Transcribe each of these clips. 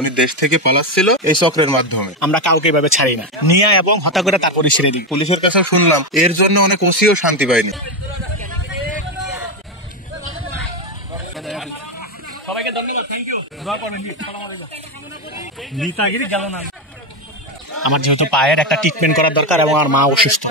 উনি দেশ থেকে পালাচ্ছিল এই চক্রের মাধ্যমে। আমরা কাউকে এভাবে ছাড়ি না, নিয়ে এবং হত্যা করে তারপরে ছেড়ে দিই। পুলিশের কাছে শুনলাম এর জন্য অনেক ওসিও শান্তি পায়নি। সবাইকে ধন্যবাদ, থ্যাংক ইউ, দোয়া করবেন। আসসালামু আলাইকুম। নেতাগিরি গেল না। আমার যেহেতু পায়ের একটা ট্রিটমেন্ট করার দরকার এবং আমার মা অসুস্থ,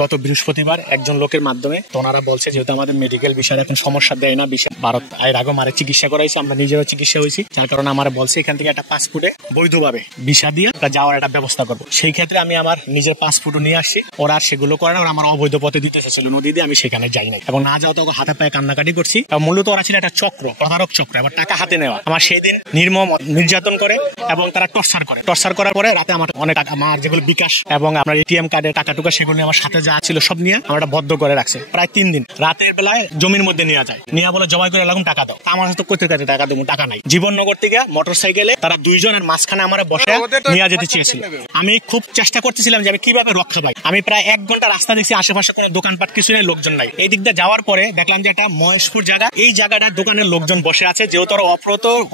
গত বৃহস্পতিবার একজন লোকের মাধ্যমে তো ওনারা বলছে যেহেতু আমাদের মেডিকেল বিষয়ে এখন সমস্যা দেয় না, ভারত এর আগে মারে চিকিৎসা করাইছে, আমরা নিজেরও চিকিৎসা হয়েছি, যার কারণে আমার বলছে এখান থেকে একটা পাসপোর্টে বৈধভাবে ভিসা দিয়ে যাওয়ার একটা ব্যবস্থা করবো। সেই ক্ষেত্রে আমি আমার নিজের পাসপোর্টও নিয়ে আসছি। ওরা সেগুলো করে না, ওরা আমার অবৈধ পথে দিতে এসেছিল নদী দিয়ে, আমি সেখানে যাই নাই এবং না যাওয়া তো হাতে পায়ে কান্নাকাটি করছি। মূলত ওরা ছিল একটা চক্র, প্রতারক চক্র, আবার টাকা হাতে নেওয়া। আমার সেই দিন নির্মম নির্যাতন করে এবং তারা টর্চার করার পরে রাতে আমার অনেক আমার যেগুলো বিকাশ এবং আপনার এটিএম কার্ডের টাকা টুকা সেগুলো আমার সাথে যা ছিল সব নিয়ে আমরা বদ্ধ করে রাখছে প্রায় 3 দিন। রাতের বেলায় জমির মধ্যে নিয়ে যায়, নিয়ে বলে জবাই করে এরকম টাকা দাও। আমার হাতে কোথের কাছে টাকা দেবো, টাকা নাই। জীবননগর থেকে মোটর সাইকেলে তারা দুইজনের মাঝখানে আমার বসে নিয়ে যেতে চেয়েছিল। আমি খুব চেষ্টা করতেছিলাম যে আমি কিভাবে রক্ষা পাই। আমি প্রায় 1 ঘন্টা রাস্তা দেখছি, আশেপাশে কোনো দোকানপাট কিছু নেই, লোকজন নাই। এই দিক দিয়ে যাওয়ার পরে দেখলাম যে একটা মহেশপুর জায়গা, এই জায়গাটার দোকানের লোকজন বসে আছে, যেহেতু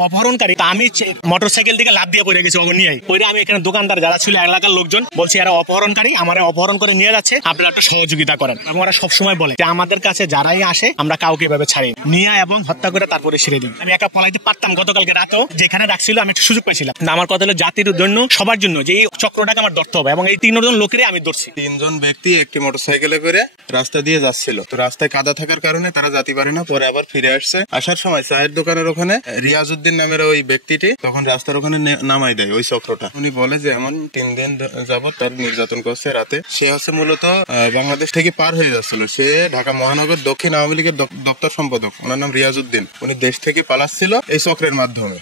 অপহরণকারী। তা আমি মোটর সাইকেল থেকে লাফ দিয়ে পড়ে গেছি, নিয়ে পরে আমি এখানে দোকানদার যারা ছিল এলাকার লোকজন বলছি এরা অপহরণকারী, আমার অপহরণ করে নিয়ে যাচ্ছে, আপনারা একটা সহযোগিতা করেন। এবং ওরা সবসময় বলে যে আমাদের কাছে যারাই আসে আমরা কাউকে এভাবে ছাড়ি, নিয়ে এবং হত্যা করে তারপরে ছেড়ে দিই। আমি একা পলাইতে পারতাম, গতকালকে রাতেও যেখানে রাখছিল আমি একটা সুযোগ পেয়েছিলাম। আমার কথা হলো জাতির জন্য, সবার জন্য, যে এই চক্রটাকে আমার ধরতে হবে এবং এই 3 জন লোকেরই আমি ধরছি। 3 জন ব্যক্তি একটি মোটরসাইকেলে করে রাস্তা দিয়ে যাচ্ছিল, তো রাস্তায় কাদা থাকার কারণে তারা যেতে পারে না, পরে আবার ফিরে আসছে। আসার সময় চায়ের দোকানের ওখানে রিয়াজউদ্দিন নামের ওই ব্যক্তিটি তখন রাস্তার ওখানে নামাই দেয় ওই চক্রটা। উনি বলে যে এমন 3 দিন যাবত তার নির্যাতন করছে রাতে। সে হচ্ছে মূলত বাংলাদেশ থেকে পার হয়ে যাচ্ছিল, সে ঢাকা মহানগর দক্ষিণ আওয়ামী লীগের দপ্তর সম্পাদক, ওনার নাম রিয়াজউদ্দিন। উনি দেশ থেকে পালাচ্ছিল এই চক্রের মাধ্যমে।